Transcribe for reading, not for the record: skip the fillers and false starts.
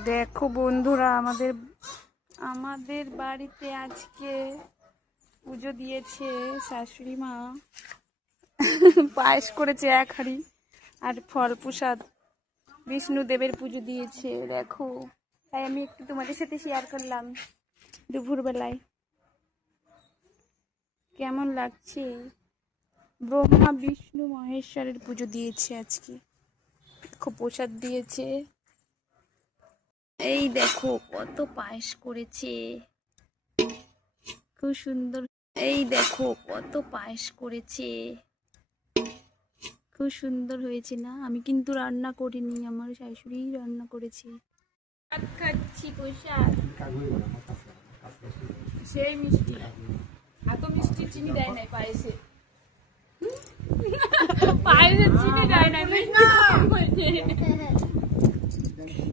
দেখো বন্ধুরা, আমাদের বাড়িতে আজকে পুজো দিয়েছে শাশুড়ি মা। পায়েস করেছে এক হাঁড়ি, আর ফল প্রসাদ বিষ্ণুদেবের পুজো দিয়েছে। দেখো, তাই আমি একটু তোমাদের সাথে শেয়ার করলাম দুপুরবেলায়। কেমন লাগছে? ব্রহ্মা বিষ্ণু মহেশ্বরের পুজো দিয়েছে আজকে। দেখো, প্রসাদ দিয়েছে। এই দেখো কত পায়েস করেছে, খুব সুন্দর। এই দেখো কত পায়েস করেছে, খুব সুন্দর হয়েছে না? আমি কিন্তু রান্না করিনি, আমার শাশুড়ি রান্না করেছে। ভাত খাচ্ছি, প্রসাদ। সেই মিষ্টি, এত মিষ্টি চিনি দেয় নাই পায়েসে। পায়েসে চিনি দেয় নাই।